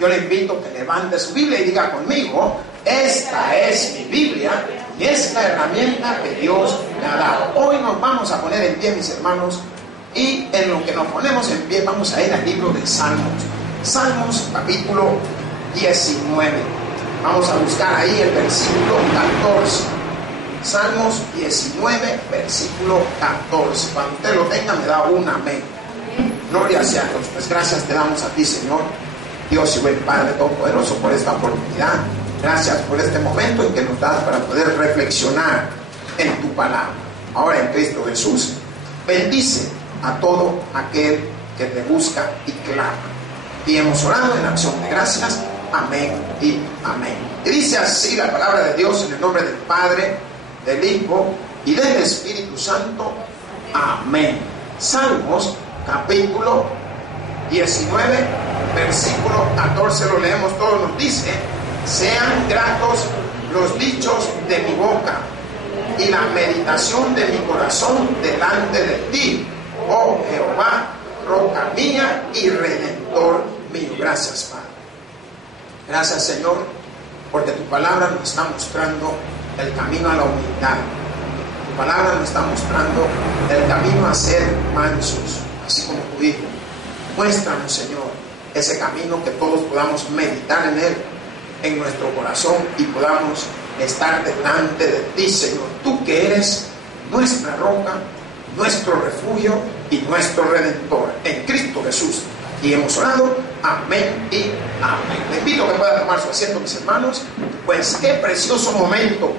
Yo le invito a que levante su Biblia y diga conmigo: esta es mi Biblia y es la herramienta que Dios me ha dado. Hoy nos vamos a poner en pie, mis hermanos, y en lo que nos ponemos en pie vamos a ir al libro de Salmos. Salmos capítulo 19. Vamos a buscar ahí el versículo 14. Salmos 19, versículo 14. Cuando usted lo tenga, me da un amén. Gloria sea a Dios. Pues gracias te damos a ti, Señor, Dios y buen Padre Todopoderoso, por esta oportunidad. Gracias por este momento en que nos das para poder reflexionar en tu palabra. Ahora en Cristo Jesús, bendice a todo aquel que te busca y clama. Y hemos orado en acción de gracias. Amén y amén. Y dice así la palabra de Dios, en el nombre del Padre, del Hijo y del Espíritu Santo. Amén. Salmos capítulo 19, versículo 14, lo leemos todo. Nos dice: sean gratos los dichos de mi boca y la meditación de mi corazón delante de ti, oh Jehová, roca mía y redentor mío. Gracias, Padre. Gracias, Señor, porque tu palabra nos está mostrando el camino a la humildad. Tu palabra nos está mostrando el camino a ser mansos, así como tu Hijo. Muéstranos, Señor, ese camino, que todos podamos meditar en él, en nuestro corazón, y podamos estar delante de ti, Señor. Tú que eres nuestra roca, nuestro refugio y nuestro redentor, en Cristo Jesús. Y hemos orado. Amén y amén. Les invito a que puedan tomar su asiento, mis hermanos. Pues qué precioso momento,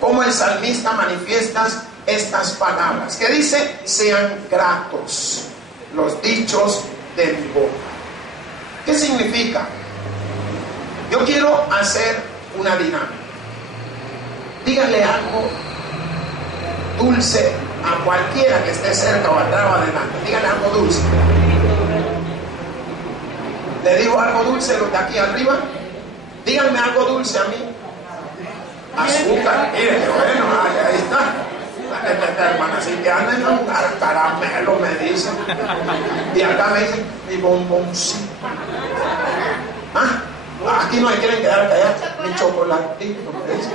como el salmista manifiesta estas palabras, que dice: sean gratos los dichos de mi boca. ¿Qué significa? Yo quiero hacer una dinámica. Díganle algo dulce a cualquiera que esté cerca o atrás o adelante. Díganle algo dulce. ¿Le digo algo dulce los de aquí arriba? Díganme algo dulce a mí. Azúcar. Miren, bueno, ahí está. Esta hermana, así que anda en un caramelo, me dicen. Y acá me dicen mi bomboncito. Aquí no me quieren quedar callados. Mi chocolatito, me dicen.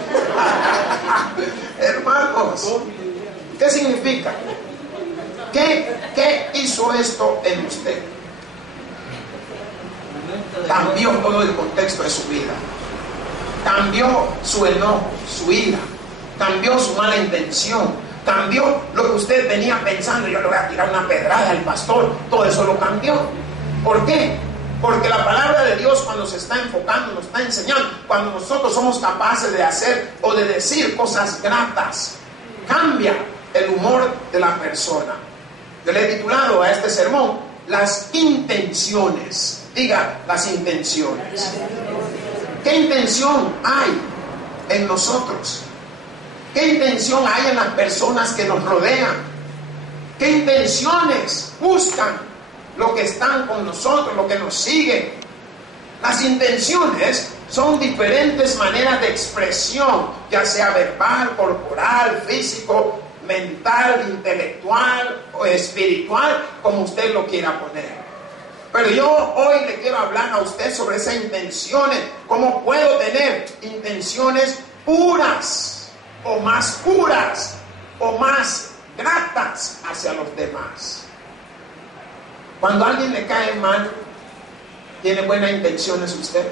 Hermanos, ¿qué significa? ¿Qué hizo esto en usted? Cambió todo el contexto de su vida. Cambió su enojo, su ira. Cambió su mala intención. Cambió lo que usted venía pensando: yo le voy a tirar una pedrada al pastor. Todo eso lo cambió. ¿Por qué? Porque la palabra de Dios, cuando se está enfocando, nos está enseñando, cuando nosotros somos capaces de hacer o de decir cosas gratas, cambia el humor de la persona. Yo le he titulado a este sermón: las intenciones. Diga, las intenciones. ¿Qué intención hay en nosotros? ¿Qué intención hay en las personas que nos rodean? ¿Qué intenciones buscan lo que están con nosotros, lo que nos siguen? Las intenciones son diferentes maneras de expresión, ya sea verbal, corporal, físico, mental, intelectual o espiritual, como usted lo quiera poner. Pero yo hoy le quiero hablar a usted sobre esas intenciones. ¿Cómo puedo tener intenciones puras, o más puras, o más gratas hacia los demás? Cuando a alguien le cae mal, ¿tiene buenas intenciones usted?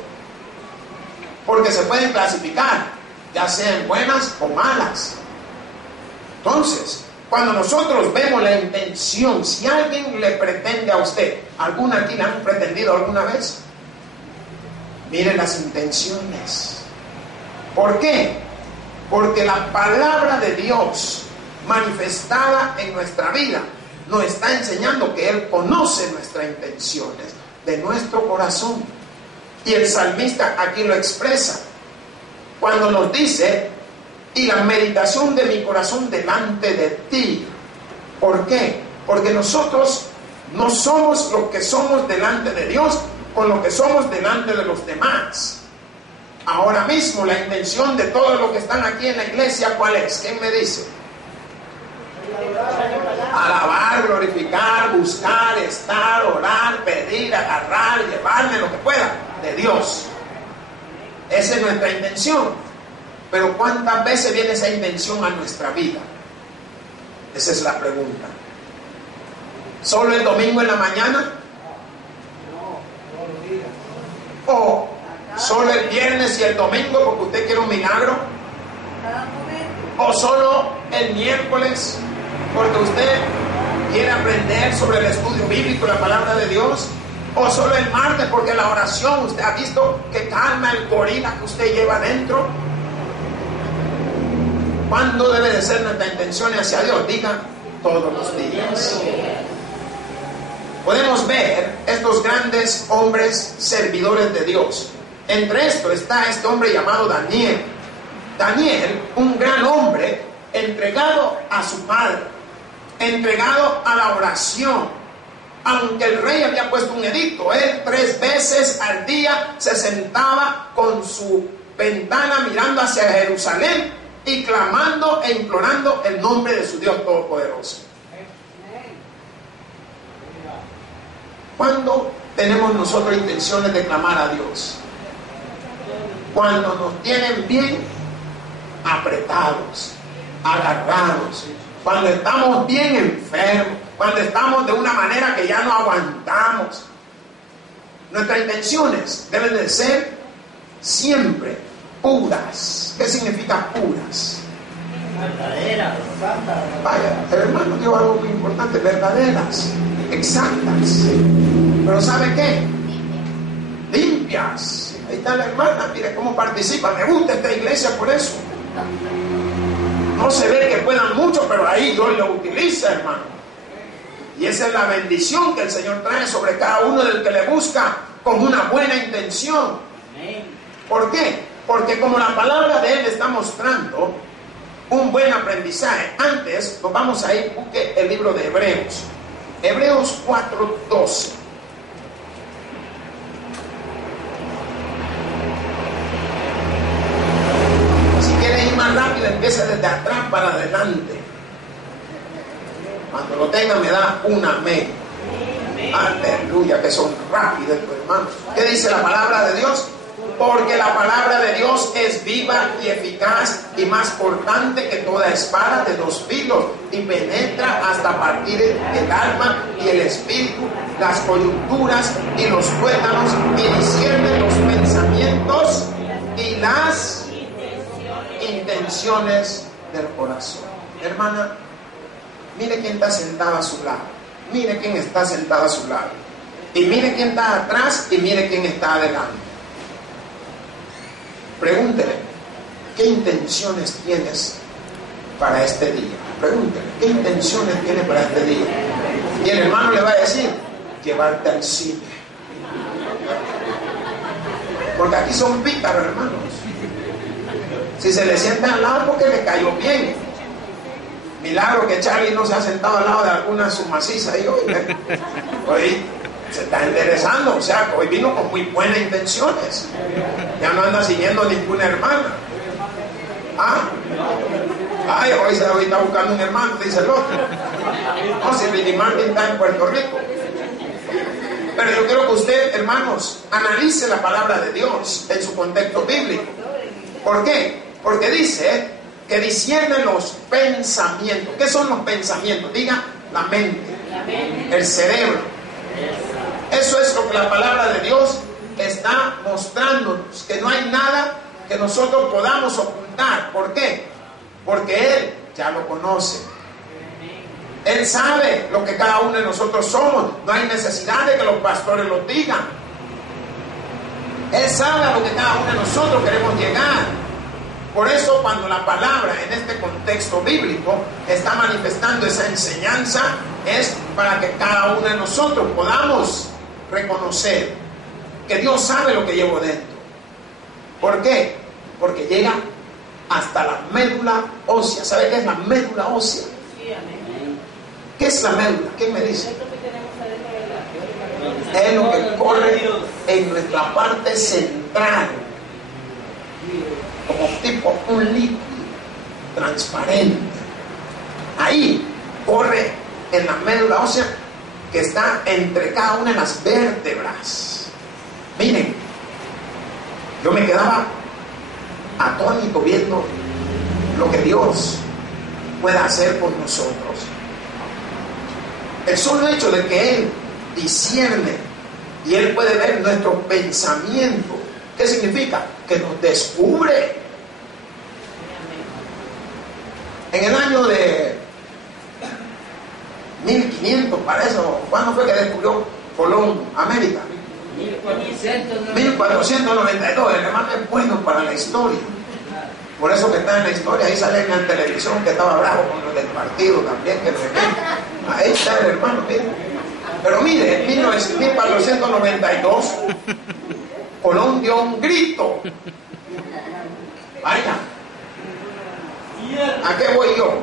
Porque se pueden clasificar, ya sean buenas o malas. Entonces, cuando nosotros vemos la intención, si alguien le pretende a usted, ¿alguna aquí le han pretendido alguna vez? Mire las intenciones. ¿Por qué? Porque la palabra de Dios manifestada en nuestra vida nos está enseñando que Él conoce nuestras intenciones de nuestro corazón. Y el salmista aquí lo expresa cuando nos dice: y la meditación de mi corazón delante de ti. ¿Por qué? Porque nosotros no somos lo que somos delante de Dios con lo que somos delante de los demás. Ahora mismo la intención de todos los que están aquí en la iglesia, ¿cuál es? ¿Quién me dice? Alabar, glorificar, buscar, estar, orar, pedir, agarrar, llevarme lo que pueda de Dios. Esa es nuestra intención. Pero ¿cuántas veces viene esa intención a nuestra vida? Esa es la pregunta. ¿Solo el domingo en la mañana? ¿O solo el viernes y el domingo porque usted quiere un milagro? ¿O solo el miércoles porque usted quiere aprender sobre el estudio bíblico, la palabra de Dios? ¿O solo el martes porque la oración usted ha visto que calma el gorila que usted lleva dentro? ¿Cuándo debe de ser nuestra intención hacia Dios? Diga, todos los días. Podemos ver estos grandes hombres servidores de Dios. Entre estos está este hombre llamado Daniel. Daniel, un gran hombre entregado a su padre, entregado a la oración. Aunque el rey había puesto un edicto, él 3 veces al día se sentaba con su ventana mirando hacia Jerusalén y clamando e implorando el nombre de su Dios Todopoderoso. ¿Cuándo tenemos nosotros intenciones de clamar a Dios? Cuando nos tienen bien apretados, agarrados, cuando estamos bien enfermos, cuando estamos de una manera que ya no aguantamos. Nuestras intenciones deben de ser siempre puras. ¿Qué significa puras? Verdaderas, santas. Vaya, el hermano dijo algo muy importante: verdaderas, exactas. Pero ¿sabe qué? Limpias. Ahí está la hermana, mire cómo participa. Me gusta esta iglesia por eso. No se ve que puedan mucho, pero ahí Dios lo utiliza, hermano. Y esa es la bendición que el Señor trae sobre cada uno del que le busca con una buena intención. ¿Por qué? Porque como la palabra de Él está mostrando un buen aprendizaje. Antes, nos vamos a ir, busque el libro de Hebreos. Hebreos 4:12. Si quiere ir más rápido, empieza desde atrás para adelante. Cuando lo tenga me da un amén. Aleluya, que son rápidos, hermanos. ¿Qué dice la palabra de Dios? Porque la palabra de Dios es viva y eficaz y más cortante que toda espada de 2 filos y penetra hasta partir el alma y el espíritu, las coyunturas y los tuétanos, y discierne los pensamientos y las intenciones del corazón. Hermana, mire quién está sentado a su lado. Mire quién está sentado a su lado. Y mire quién está atrás y mire quién está adelante. Pregúntele, ¿qué intenciones tienes para este día? Pregúntele, ¿qué intenciones tienes para este día? Y el hermano le va a decir, llevarte al cine. Porque aquí son pícaros, hermanos. Si se le sienta al lado porque le cayó bien. Milagro que Charlie no se ha sentado al lado de alguna sumaciza y hoy se está enderezando, o sea, hoy vino con muy buenas intenciones. Ya no anda siguiendo ninguna hermana. Ay, hoy está buscando un hermano, dice el otro. No, si Ricky Martin está en Puerto Rico. Pero yo quiero que usted, hermanos, analice la palabra de Dios en su contexto bíblico. ¿Por qué? Porque dice que discierne los pensamientos. ¿Qué son los pensamientos? Diga, la mente, el cerebro. Eso es lo que la palabra de Dios está mostrándonos, que no hay nada que nosotros podamos ocultar. ¿Por qué? Porque Él ya lo conoce. Él sabe lo que cada uno de nosotros somos. No hay necesidad de que los pastores lo digan. Él sabe a lo que cada uno de nosotros queremos llegar. Por eso cuando la palabra en este contexto bíblico está manifestando esa enseñanza, es para que cada uno de nosotros podamos reconocer que Dios sabe lo que llevo dentro. ¿Por qué? Porque llega hasta la médula ósea. ¿Sabe qué es la médula ósea? ¿Qué es la médula? ¿Quién me dice? Es lo que corre en nuestra parte central, como tipo un líquido transparente. Ahí corre en la médula ósea que está entre cada una de las vértebras. Miren, yo me quedaba atónito viendo lo que Dios puede hacer por nosotros. El solo hecho de que Él discierne y Él puede ver nuestro pensamiento, ¿qué significa? Que nos descubre. En el año de 1500, para eso, ¿cuándo fue que descubrió Colón América? 1492. El hermano es bueno para la historia. Por eso que está en la historia, ahí sale en la televisión que estaba bravo con los del partido también, que ahí está el hermano, mire. Pero mire, en 1492, Colón dio un grito. Vaya, ¿a qué voy yo?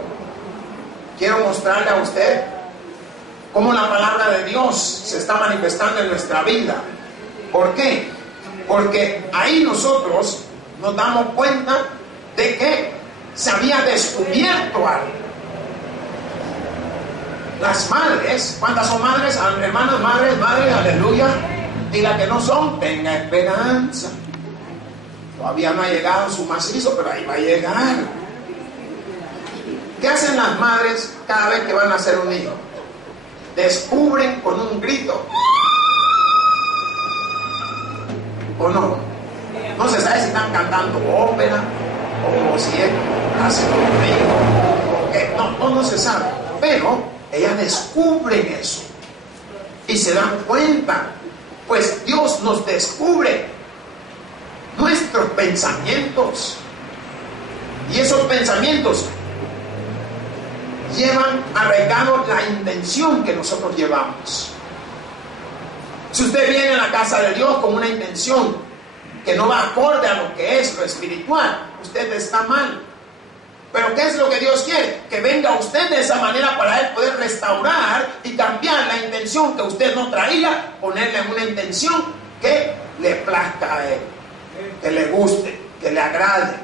Quiero mostrarle a usted cómo la palabra de Dios se está manifestando en nuestra vida. ¿Por qué? Porque ahí nosotros nos damos cuenta de que se había descubierto algo. Las madres, ¿cuántas son madres? Hermanas, madres, aleluya. Y las que no son, tenga esperanza. Todavía no ha llegado su macizo, pero ahí va a llegar. ¿Qué hacen las madres cada vez que van a hacer un hijo? Descubren con un grito. ¿O no? No se sabe si están cantando ópera o si es haciendo conmigo. No se sabe. Pero ellas descubren eso y se dan cuenta. Pues Dios nos descubre nuestros pensamientos. Y esos pensamientos llevan arraigado la intención que nosotros llevamos. Si usted viene a la casa de Dios con una intención que no va acorde a lo que es lo espiritual, usted está mal. Pero ¿qué es lo que Dios quiere? Que venga usted de esa manera para Él poder restaurar y cambiar la intención que usted no traía, ponerle una intención que le plazca a Él, que le guste, que le agrade.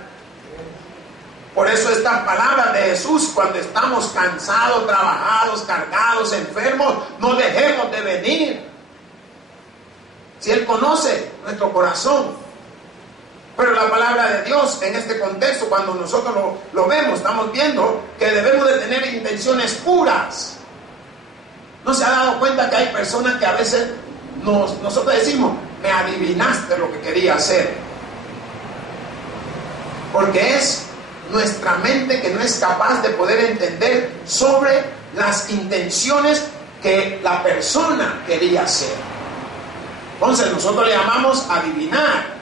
Por eso estas palabras de Jesús, cuando estamos cansados, trabajados, cargados, enfermos, no dejemos de venir. Si Él conoce nuestro corazón. Pero la palabra de Dios en este contexto, cuando nosotros lo vemos, estamos viendo que debemos de tener intenciones puras. ¿No se ha dado cuenta que hay personas que a veces nosotros decimos, me adivinaste lo que quería hacer? Porque es nuestra mente que no es capaz de poder entender sobre las intenciones que la persona quería hacer. Entonces nosotros le llamamos adivinar.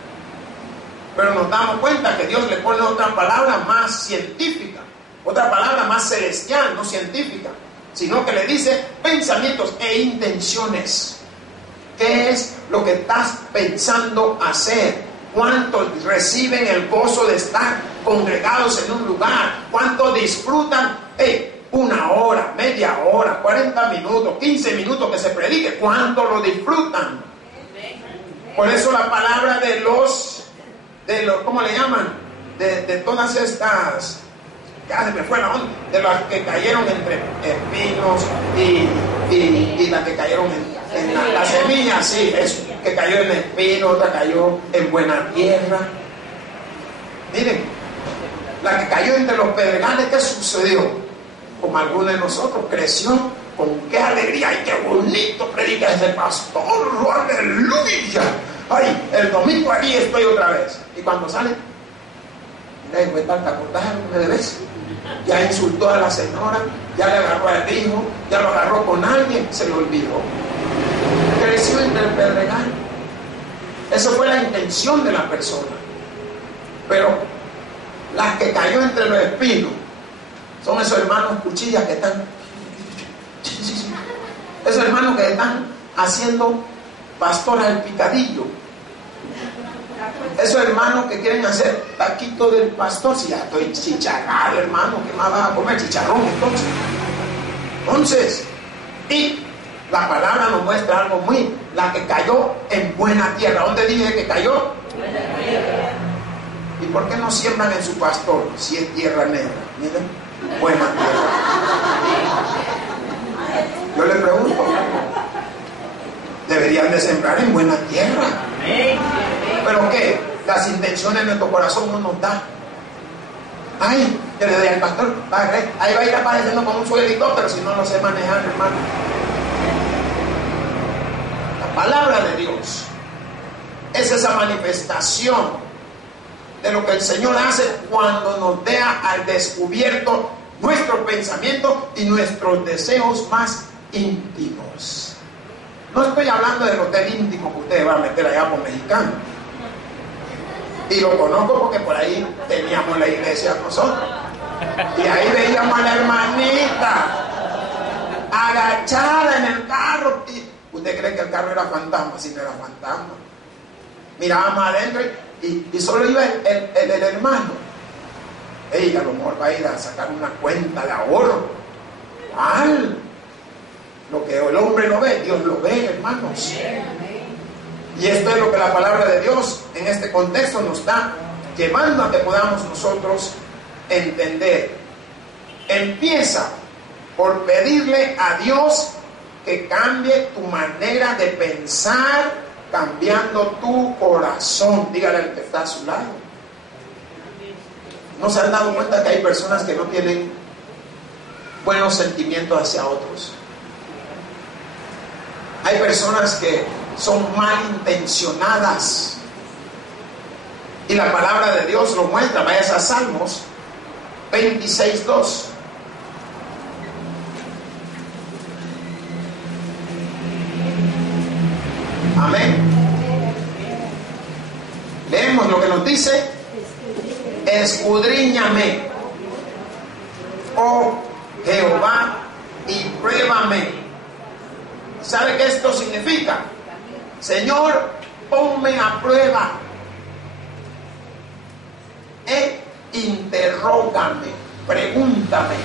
Pero nos damos cuenta que Dios le pone otra palabra más científica, otra palabra más celestial, no científica, sino que le dice pensamientos e intenciones. ¿Qué es lo que estás pensando hacer? ¿Cuántos reciben el gozo de estar congregados en un lugar? ¿Cuántos disfrutan? Una hora, media hora, 40 minutos, 15 minutos que se predique. ¿Cuántos lo disfrutan? Por eso la palabra de los ¿cómo le llaman? De todas estas, ya se me fue la onda, de las que cayeron entre espinos y las que cayeron en la semilla, sí, eso, que cayó en espino, otra cayó en buena tierra. Miren, la que cayó entre los pedregales, ¿qué sucedió? Como alguno de nosotros creció, con qué alegría y qué bonito predica ese pastor, aleluya. Ay, el domingo aquí estoy otra vvez. Y cuando sale, mira, fue tanta cortaja de vez. Ya insultó a la señora, ya le agarró al hijo, ya lo agarró con alguien, se lo olvidó. Creció entre el pedregal. Esa fue la intención de la persona. Pero las que cayó entre los espinos son esos hermanos cuchillas que están. Esos hermanos que están haciendo pastor al picadillo. Esos hermanos que quieren hacer taquito del pastor. Si ya estoy chicharrado, hermano, ¿qué más vas a comer? Chicharrón, entonces. Y la palabra nos muestra algo muy. La que cayó en buena tierra. ¿Dónde dije que cayó? Buena tierra. ¿Y por qué no siembran en su pastor si es tierra negra? Miren, buena tierra. Yo le pregunto, deberían de sembrar en buena tierra. ¿Pero qué? Las intenciones de nuestro corazón no nos da. Ay, que le diga al pastor, ahí va a ir apareciendo como un su helicóptero si no lo sé manejar, hermano. La palabra de Dios es esa manifestación de lo que el Señor hace cuando nos deja al descubierto nuestros pensamientos y nuestros deseos más íntimos. No estoy hablando del hotel íntimo que usted va a meter allá por mexicano. Y lo conozco porque por ahí teníamos la iglesia nosotros. Y ahí veíamos a la hermanita agachada en el carro. Y ¿usted cree que el carro era fantasma? Sí, no era fantasma. Mirábamos adentro y solo iba el hermano. Ella a lo mejor va a ir a sacar una cuenta de ahorro. ¿Cuál? Lo que el hombre no ve, Dios lo ve, hermanos. Y esto es lo que la palabra de Dios en este contexto nos está llevando a que podamos nosotros entender. Empieza por pedirle a Dios que cambie tu manera de pensar, cambiando tu corazón. Dígale al que está a su lado. ¿No se han dado cuenta que hay personas que no tienen buenos sentimientos hacia otros? Hay personas que son malintencionadas. Y la palabra de Dios lo muestra. Vaya a Salmos 26:2. Amén. Leemos lo que nos dice: escudriñame, oh Jehová, y pruébame. ¿Sabe qué esto significa? Señor, ponme a prueba. Interrógame, pregúntame,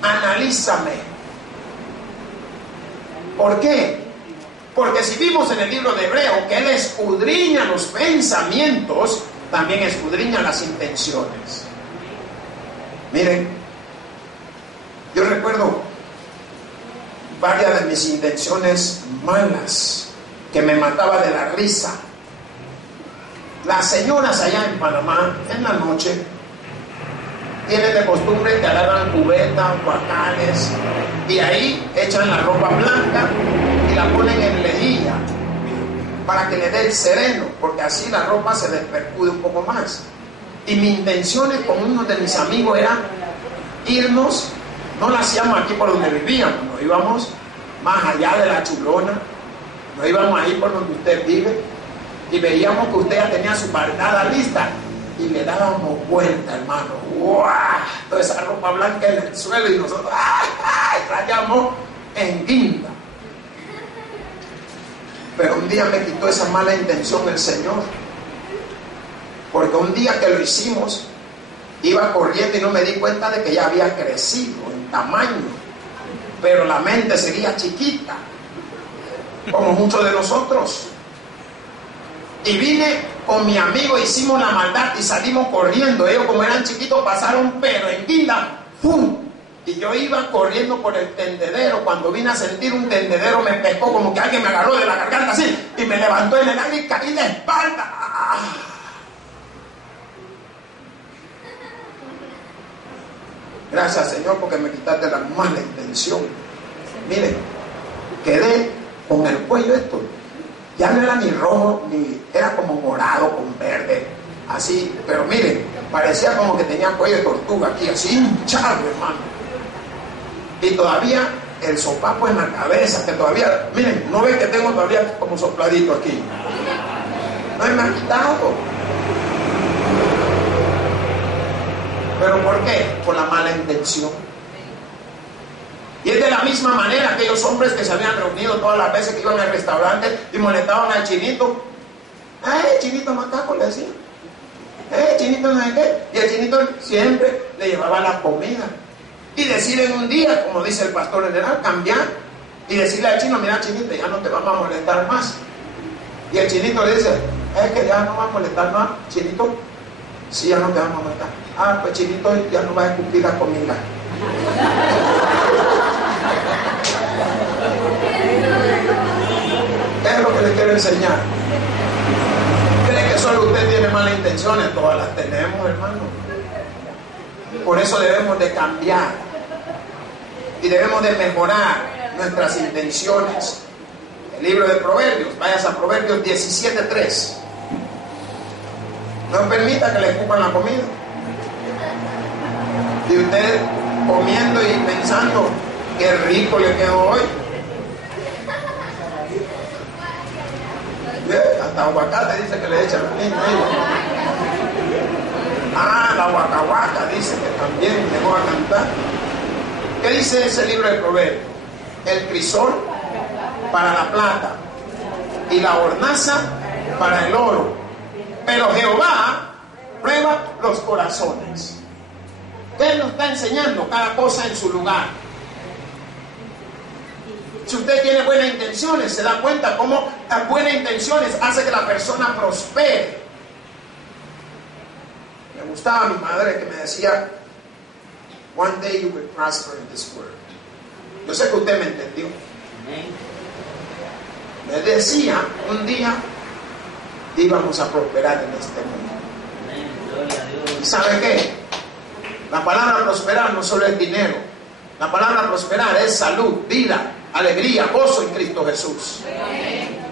analízame. ¿Por qué? Porque si vimos en el libro de Hebreo que Él escudriña los pensamientos, también escudriña las intenciones. Miren, yo recuerdo varias de mis intenciones malas que me mataba de la risa. Las señoras allá en Panamá, en la noche, tienen de costumbre que agarran cubetas, guacales, y ahí echan la ropa blanca y la ponen en lejía para que le dé el sereno, porque así la ropa se despercude un poco más. Y mi intención con uno de mis amigos era irnos, no la hacíamos aquí por donde vivíamos, nos íbamos más allá de la Chulona, nos íbamos ahí por donde usted vive, y veíamos que usted ya tenía su bardada lista, y le dábamos vuelta, hermano, ¡guau! Toda esa ropa blanca en el suelo, y nosotros rayamos en guinda. Pero un día me quitó esa mala intención el Señor, porque un día que lo hicimos, iba corriendo y no me di cuenta de que ya había crecido en tamaño, pero la mente seguía chiquita, como muchos de nosotros. Y vine con mi amigo, hicimos la maldad y salimos corriendo. Ellos, como eran chiquitos, pasaron pero en guinda, ¡pum! Y yo iba corriendo por el tendedero. Cuando vine a sentir un tendedero, me pescó como que alguien me agarró de la garganta así y me levantó en el aire y caí de espalda. Gracias, Señor, porque me quitaste la mala intención. Miren, quedé con el cuello esto. Ya no era ni rojo, ni era como morado con verde, así. Pero miren, parecía como que tenía cuello de tortuga aquí, así hinchado, hermano. Y todavía el sopapo en la cabeza, que todavía, miren, no ven que tengo todavía como sopladito aquí. No me ha quitado. ¿Pero por qué? Por la mala intención. Y es de la misma manera aquellos hombres que se habían reunido todas las veces que iban al restaurante y molestaban al chinito. Chinito macaco, le decían. Chinito no sé qué. Y el chinito siempre le llevaba la comida. Y deciden un día, como dice el pastor general, cambiar y decirle al chino: mira, chinito, ya no te vamos a molestar más. Y el chinito le dice: es que ya no va a molestar más, chinito. Sí, ya no te vamos a molestar. Pues chinito, ya no va a escupir la comida. ¿Qué es lo que le quiero enseñar? ¿Cree que solo usted tiene malas intenciones? Todas las tenemos, hermano. Por eso debemos de cambiar y debemos de mejorar nuestras intenciones. El libro de Proverbios, vayas a Proverbios 17:3. No permita que le escupan la comida. Y usted comiendo y pensando qué rico le quedó hoy. Hasta aguacate dice que le echan al niño. La guacahuaca dice que también llegó a cantar. ¿Qué dice ese libro de Proverbios? El crisol para la plata y la hornaza para el oro, pero Jehová prueba los corazones. Él nos está enseñando cada cosa en su lugar. Si usted tiene buenas intenciones, se da cuenta cómo las buenas intenciones hacen que la persona prospere. Me gustaba mi madre que me decía, one day you will prosper in this world. Yo sé que usted me entendió. Me decía, un día íbamos a prosperar en este mundo. ¿Y sabe qué? La palabra prosperar no solo es dinero. La palabra prosperar es salud, vida, alegría, gozo en Cristo Jesús.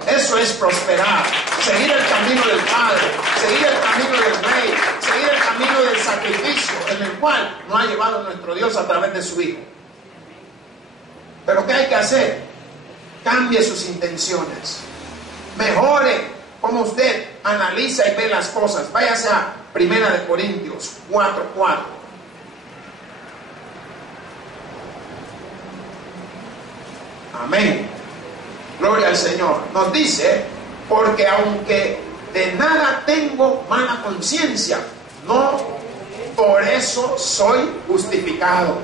Eso es prosperar. Seguir el camino del Padre, seguir el camino del Rey, seguir el camino del sacrificio en el cual nos ha llevado nuestro Dios a través de su Hijo. Pero ¿qué hay que hacer? Cambie sus intenciones. Mejore como usted analiza y ve las cosas. Váyase a 1 Corintios 4:4. Amén. Gloria al Señor. Nos dice, porque aunque de nada tengo mala conciencia, no por eso soy justificado,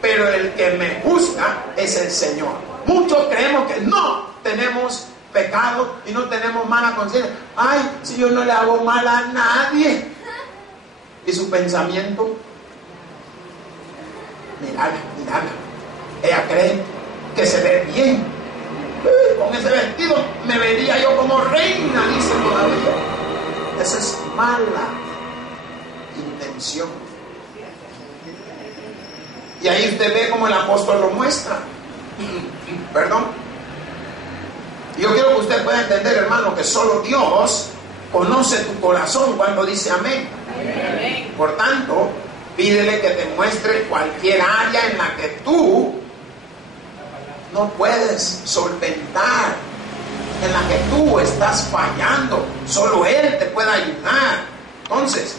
pero el que me juzga es el Señor. Muchos creemos que no tenemos pecado y no tenemos mala conciencia. Ay, si yo no le hago mal a nadie. Y su pensamiento, mirala. Ella cree que se ve bien. Con ese vestido me vería yo como reina, dice todavía. Esa es mala intención. Y ahí usted ve como el apóstol lo muestra. Perdón. Yo quiero que usted pueda entender, hermano, que solo Dios conoce tu corazón cuando dice amén. Amén. Por tanto, pídele que te muestre cualquier área en la que tú no puedes solventar, en la que tú estás fallando. Solo Él te puede ayudar. Entonces,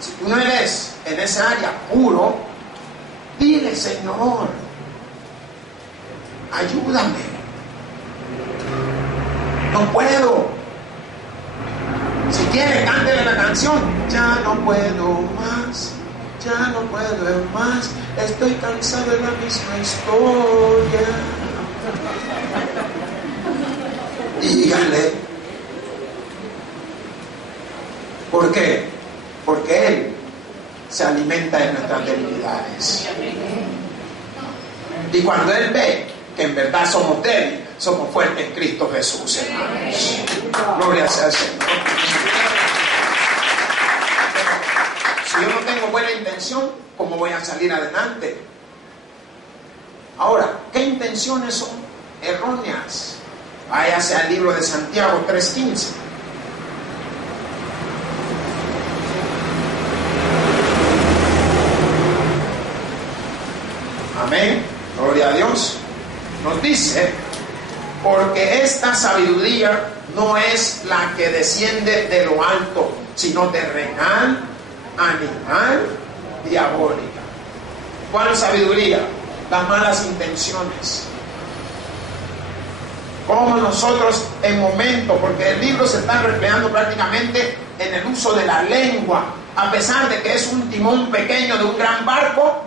si tú no eres en esa área puro, dile: Señor, ayúdame. No puedo. Si quiere, cántele la canción. Ya no puedo más. Ya no puedo más. Estoy cansado de la misma historia. Dígale. ¿Por qué? Porque Él se alimenta de nuestras debilidades. Y cuando Él ve que en verdad somos débiles, somos fuertes en Cristo Jesús, hermanos. Gloria sea al Señor. Si yo no tengo buena intención, ¿cómo voy a salir adelante? Ahora, ¿qué intenciones son erróneas? Váyase al libro de Santiago 3:15. Amén. Gloria a Dios. Nos dice: porque esta sabiduría no es la que desciende de lo alto, sino terrenal, animal, diabólica. ¿Cuál es sabiduría? Las malas intenciones. Como nosotros en momentos, porque el libro se está empleando prácticamente en el uso de la lengua, a pesar de que es un timón pequeño de un gran barco,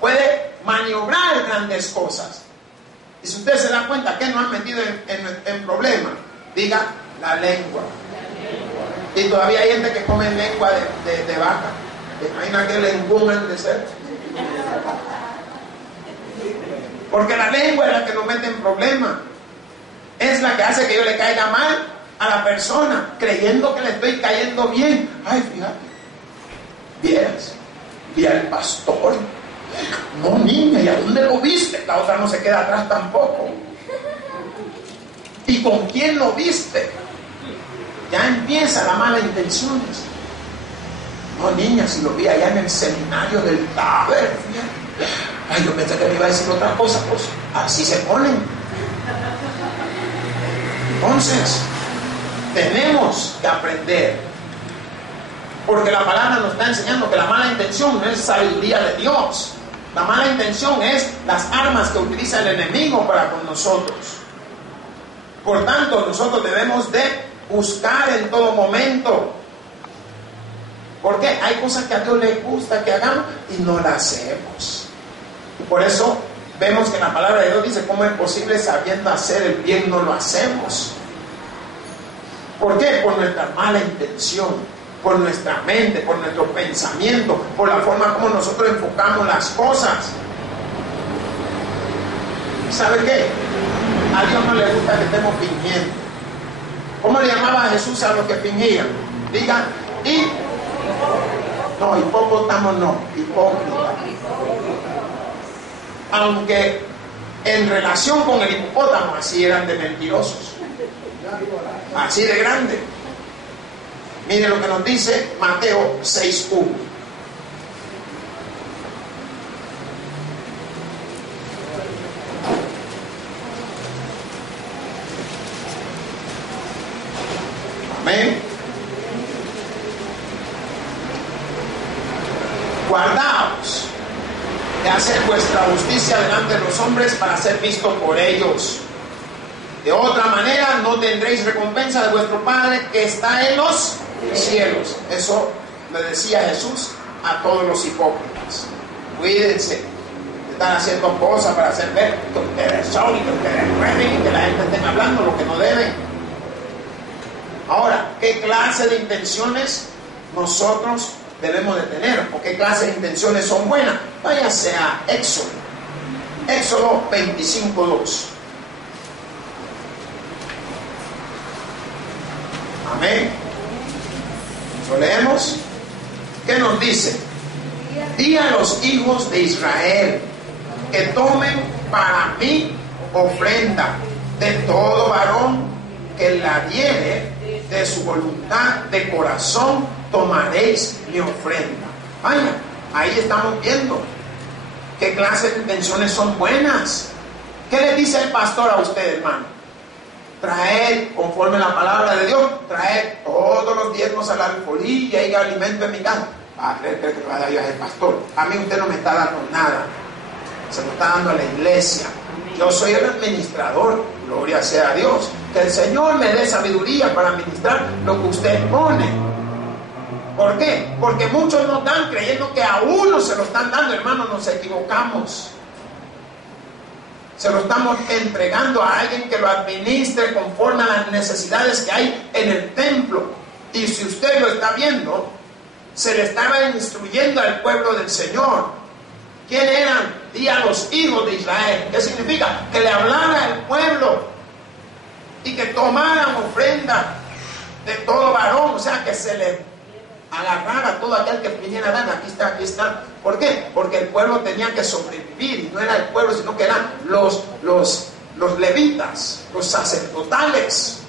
puede maniobrar grandes cosas. Y si usted se da cuenta que nos han metido en problemas, diga: la lengua. Y todavía hay gente que come lengua de vaca. Imagina que lengua han de ser. Porque la lengua es la que nos mete en problemas. Es es la que hace que yo le caiga mal a la persona, creyendo que le estoy cayendo bien. Ay, fíjate, vieras, vi al pastor. No, niña, ¿y a dónde lo viste? La otra no se queda atrás tampoco. ¿Y con quién lo viste? Ya empieza la mala intenciones. No, niña, si lo vi allá en el seminario del Taber. Ay, yo pensé que me iba a decir otra cosa. Pues así se ponen. Entonces, tenemos que aprender, porque la palabra nos está enseñando que la mala intención no es sabiduría de Dios. La mala intención es las armas que utiliza el enemigo para con nosotros. Por tanto, nosotros debemos de buscar en todo momento, porque hay cosas que a Dios le gusta que hagamos y no las hacemos. Por eso vemos que la palabra de Dios dice: ¿cómo es posible sabiendo hacer el bien no lo hacemos? ¿Por qué? Por nuestra mala intención, por nuestra mente, por nuestro pensamiento, por la forma como nosotros enfocamos las cosas. ¿Sabe qué? A Dios no le gusta que estemos fingiendo. ¿Cómo le llamaba a Jesús a los que fingían? Digan, no, hipópotamus no, hipócrita. Aunque en relación con el hipopótamo así eran de mentirosos, así de grande. Mire lo que nos dice Mateo 6:1. Amén. Guardaos de hacer vuestra justicia delante de los hombres para ser visto por ellos. De otra manera no tendréis recompensa de vuestro Padre que está en los cielos. Eso le decía Jesús a todos los hipócritas. Cuídense de estar haciendo cosas para hacer ver que ustedes son y que ustedes pueden y que la gente esté hablando lo que no deben. Ahora, ¿qué clase de intenciones nosotros debemos de tener? ¿O qué clase de intenciones son buenas? Váyase a Éxodo 25:2. Amén. Lo leemos. ¿Qué nos dice? Di a los hijos de Israel que tomen para mí ofrenda de todo varón que la diere de su voluntad de corazón, tomaréis mi ofrenda. Vaya, ahí estamos viendo qué clase de intenciones son buenas. ¿Qué le dice el pastor a usted, hermano? Traer, conforme a la palabra de Dios, traer todos los diezmos a la alfolía y alimento en mi casa. Va a creer que le va a dar Dios al pastor. A mí usted no me está dando nada, se lo está dando a la iglesia. Yo soy el administrador, gloria sea a Dios. Que el Señor me dé sabiduría para administrar lo que usted pone. ¿Por qué? Porque muchos nos dan creyendo que a uno se lo están dando, hermano, nos equivocamos. Se lo estamos entregando a alguien que lo administre conforme a las necesidades que hay en el templo. Y si usted lo está viendo, se le estaba instruyendo al pueblo del Señor. ¿Quién eran? Y a los hijos de Israel. ¿Qué significa? Que le hablara al pueblo y que tomaran ofrenda de todo varón, o sea, que se le agarrara a todo aquel que viniera a dar. Aquí está. ¿Por qué? Porque el pueblo tenía que sobrevivir, y no era el pueblo, sino que eran los levitas, los sacerdotales.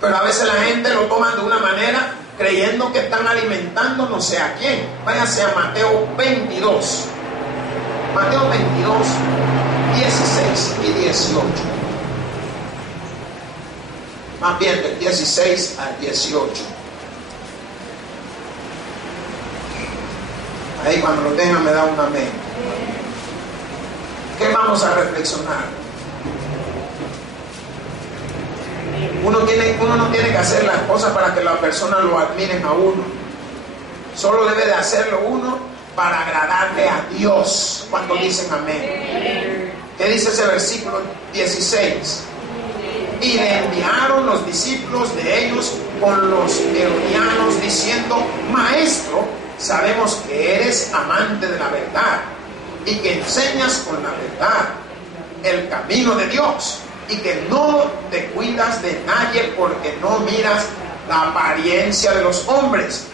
Pero a veces la gente lo toma de una manera, creyendo que están alimentando no sé a quién. Váyase a Mateo 22. Mateo 22, 16 y 18. Más bien del 16 al 18. Ahí cuando lo tengan me da un amén. ¿Qué vamos a reflexionar? Uno no tiene que hacer las cosas para que las personas lo admiren a uno. Solo debe de hacerlo uno para agradarle a Dios cuando dicen amén. ¿Qué dice ese versículo 16? Y le enviaron los discípulos de ellos con los herodianos diciendo: Maestro, sabemos que eres amante de la verdad y que enseñas con la verdad el camino de Dios, y que no te cuidas de nadie porque no miras la apariencia de los hombres.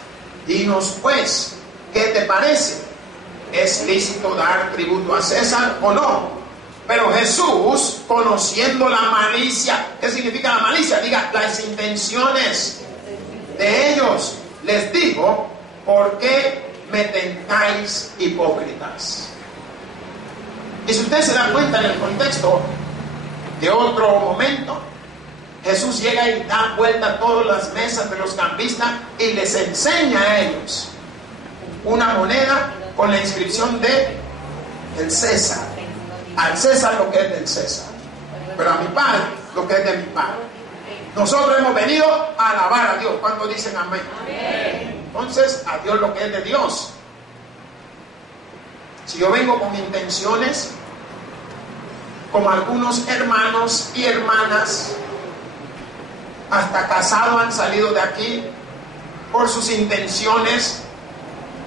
Dinos pues, ¿qué te parece? ¿Es lícito dar tributo a César o no? Pero Jesús, conociendo la malicia, ¿qué significa la malicia? Diga, las intenciones de ellos, les dijo, ¿por qué me tentáis, hipócritas? Y si usted se da cuenta en el contexto de otro momento, Jesús llega y da vuelta a todas las mesas de los cambistas y les enseña a ellos una moneda con la inscripción de el César. Al César lo que es del César, pero a mi Padre lo que es de mi Padre. Nosotros hemos venido a alabar a Dios. ¿Cuántos dicen amén? Entonces, a Dios lo que es de Dios. Si yo vengo con intenciones, como algunos hermanos y hermanas, hasta casados han salido de aquí por sus intenciones,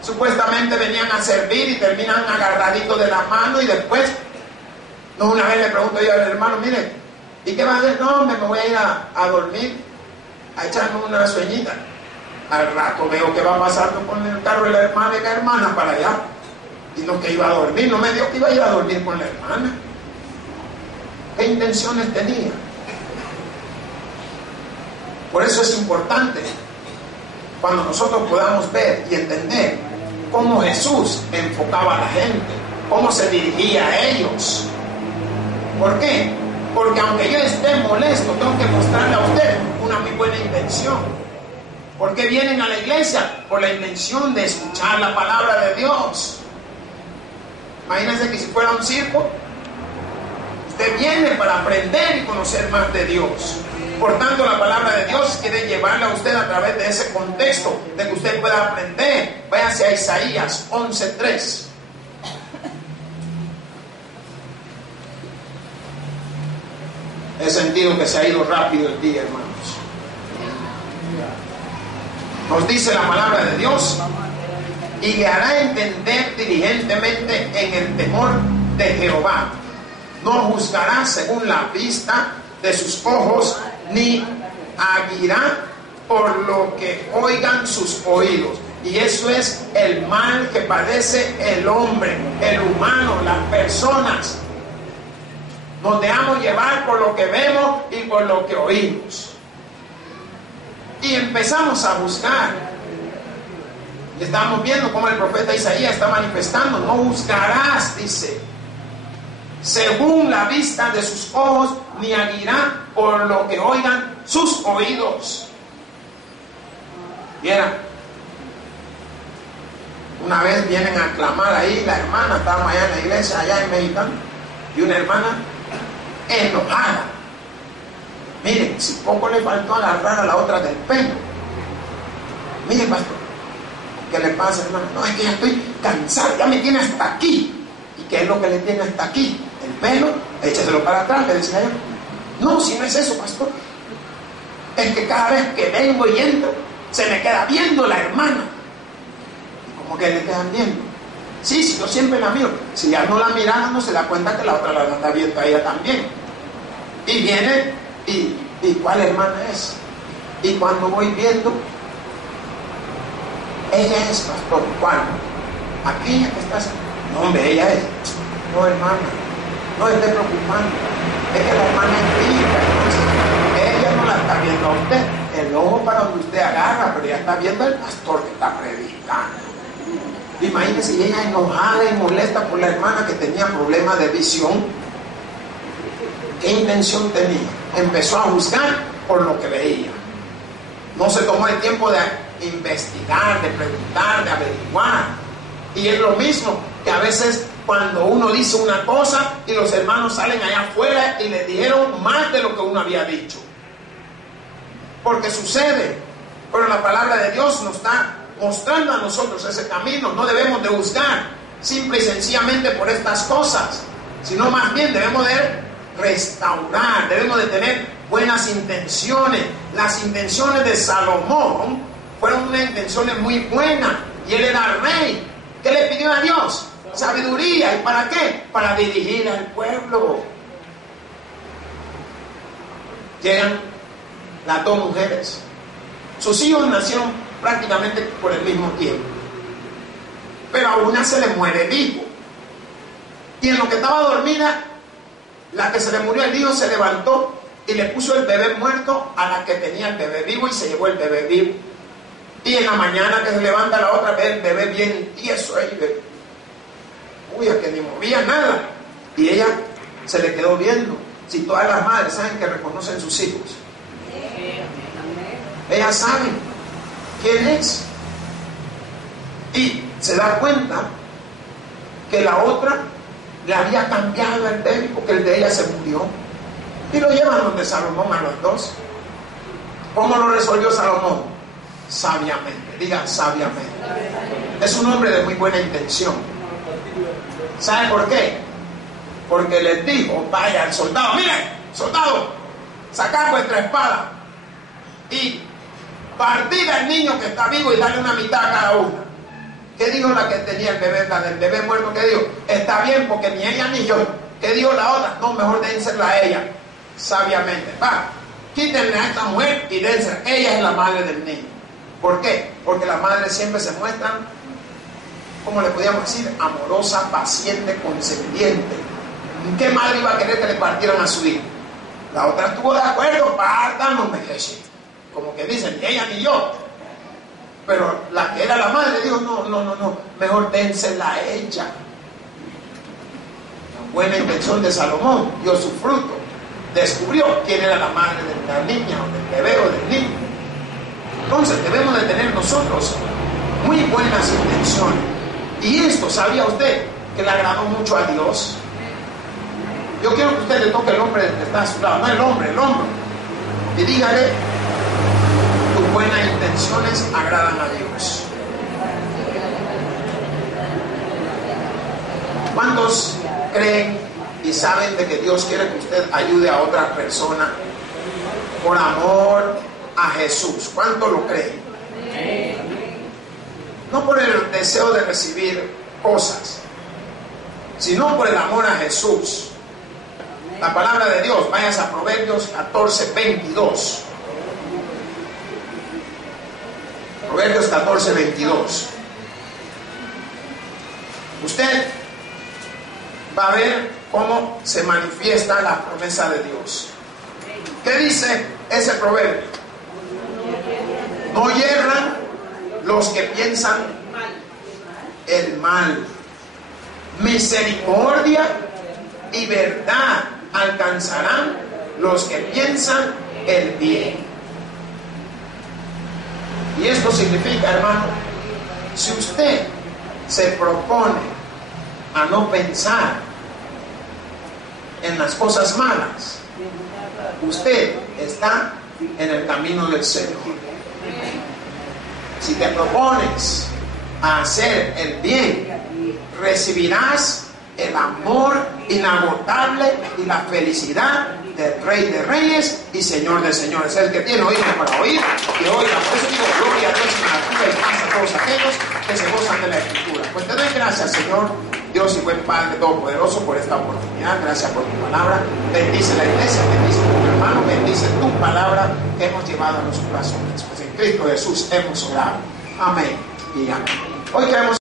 supuestamente venían a servir y terminan agarraditos de la mano y después, no, una vez le pregunto yo al hermano, mire, ¿y qué va a hacer? No, me voy a ir a dormir, a echarme una sueñita. Al rato veo que va pasando con el carro de la hermana y la hermana para allá. Y no que iba a dormir, no me dijo que iba a ir a dormir con la hermana. ¿Qué intenciones tenía? Por eso es importante cuando nosotros podamos ver y entender cómo Jesús enfocaba a la gente, cómo se dirigía a ellos. ¿Por qué? Porque aunque yo esté molesto, tengo que mostrarle a usted una muy buena intención. ¿Por qué vienen a la iglesia? Por la intención de escuchar la palabra de Dios. Imagínense que si fuera un circo, usted viene para aprender y conocer más de Dios. Por tanto, la palabra de Dios quiere llevarle a usted a través de ese contexto, de que usted pueda aprender. Váyase a Isaías 11:3. He sentido que se ha ido rápido el día, hermanos. Nos dice la palabra de Dios: y le hará entender diligentemente en el temor de Jehová. No juzgará según la vista de sus ojos, ni aguirá por lo que oigan sus oídos. Y eso es el mal que padece el hombre, el humano, las personas. Nos dejamos llevar por lo que vemos y por lo que oímos. Y empezamos a buscar. Y estamos viendo cómo el profeta Isaías está manifestando: no juzgarás, dice, según la vista de sus ojos, ni aguirá por lo que oigan sus oídos. Mira, una vez vienen a clamar ahí, la hermana, estábamos allá en la iglesia, allá en Mexicano, y una hermana enojada. Miren, si poco le faltó agarrar a la otra del pelo. Miren, pastor, ¿qué le pasa, hermano? No, es que ya estoy cansado, ya me tiene hasta aquí. ¿Y qué es lo que le tiene hasta aquí? El pelo, échaselo para atrás, le decía yo. No, si no es eso, pastor. Es que cada vez que vengo y entro, se me queda viendo la hermana. ¿Y cómo que le quedan viendo? Sí, si yo siempre la miro. Si ya no la miraba, no se da cuenta que la otra la está viendo a ella también. Y viene, ¿y cuál hermana es? Y cuando voy viendo, ella es, pastor. ¿Cuál? Aquella que está. No, hombre, ella es. No, hermana, no esté preocupando. Es que la hermana es rica, entonces ella no la está viendo a usted. El ojo para donde usted agarra, pero ella está viendo al pastor que está predicando. Imagínese, ella enojada y molesta por la hermana que tenía problemas de visión. ¿Qué intención tenía? Empezó a juzgar por lo que veía. No se tomó el tiempo de investigar, de preguntar, de averiguar. Y es lo mismo que a veces cuando uno dice una cosa y los hermanos salen allá afuera y le dijeron más de lo que uno había dicho. Porque sucede. Pero la palabra de Dios nos está mostrando a nosotros ese camino. No debemos de juzgar simple y sencillamente por estas cosas, sino más bien debemos de restaurar, debemos de tener buenas intenciones. Las intenciones de Salomón fueron unas intenciones muy buenas, y él era rey. ¿Qué le pidió a Dios? Sabiduría. ¿Y para qué? Para dirigir al pueblo. que eran las dos mujeres. Sus hijos nacieron prácticamente por el mismo tiempo, pero a una se le muere el hijo, y en lo que estaba dormida, la que se le murió el hijo se levantó y le puso el bebé muerto a la que tenía el bebé vivo y se llevó el bebé vivo. Y en la mañana que se levanta la otra, ve el bebé bien tieso ahí, uy, a que ni movía nada, y ella se le quedó viendo. Si todas las madres saben que reconocen sus hijos, ellas saben quién es, y se da cuenta que la otra le había cambiado el bebé porque el de ella se murió, y lo llevan donde Salomón a los dos. ¿Cómo lo resolvió Salomón? Sabiamente. Digan sabiamente. Es un hombre de muy buena intención. ¿Sabe por qué? Porque les dijo, vaya al soldado, miren, soldado, sacad vuestra espada y partid al niño que está vivo y dale una mitad a cada una. ¿Qué dijo la que tenía el bebé, la del bebé muerto? ¿Qué dijo? Está bien, porque ni ella ni yo. ¿Qué dijo la otra? No, mejor dénsela a ella. Sabiamente. Va, quítenle a esta mujer y dénsela. Ella es la madre del niño. ¿Por qué? Porque las madres siempre se muestran, como le podíamos decir, amorosa, paciente, consentiente. ¿Qué madre iba a querer que le partieran a su hijo? La otra estuvo de acuerdo, pártanos, como que dicen, ni ella ni yo. Pero la que era la madre dijo, no, mejor dénsela a ella. La buena intención de Salomón dio su fruto. Descubrió quién era la madre de la niña, o del bebé, o del niño. Entonces debemos de tener nosotros muy buenas intenciones. Y esto, ¿sabía usted que le agradó mucho a Dios? Yo quiero que usted le toque el hombre que está a su lado, no el hombre, el hombro, y dígale, tus buenas intenciones agradan a Dios. ¿Cuántos creen y saben de que Dios quiere que usted ayude a otra persona por amor a Jesús? ¿Cuántos lo creen? No por el deseo de recibir cosas, sino por el amor a Jesús. La palabra de Dios, vayas a Proverbios 14:22. Proverbios 14:22. Usted va a ver cómo se manifiesta la promesa de Dios. ¿Qué dice ese proverbio? No yerran los que piensan el mal. Misericordia y verdad alcanzarán los que piensan el bien. Y esto significa, hermano, si usted se propone a no pensar en las cosas malas, usted está en el camino del Señor. Si te propones a hacer el bien, recibirás el amor inagotable y la felicidad del Rey de Reyes y Señor de Señores. El que tiene oídos para oír, que oiga. Por eso digo, gloria a Dios en la altura y paz a todos aquellos que se gozan de la Escritura. Pues te doy gracias, Señor, Dios y buen Padre Todopoderoso, por esta oportunidad. Gracias por tu palabra. Bendice la iglesia, bendice a tu hermano, bendice tu palabra que hemos llevado a los corazones. Pues en Cristo Jesús hemos orado. Amén y amén. Hoy queremos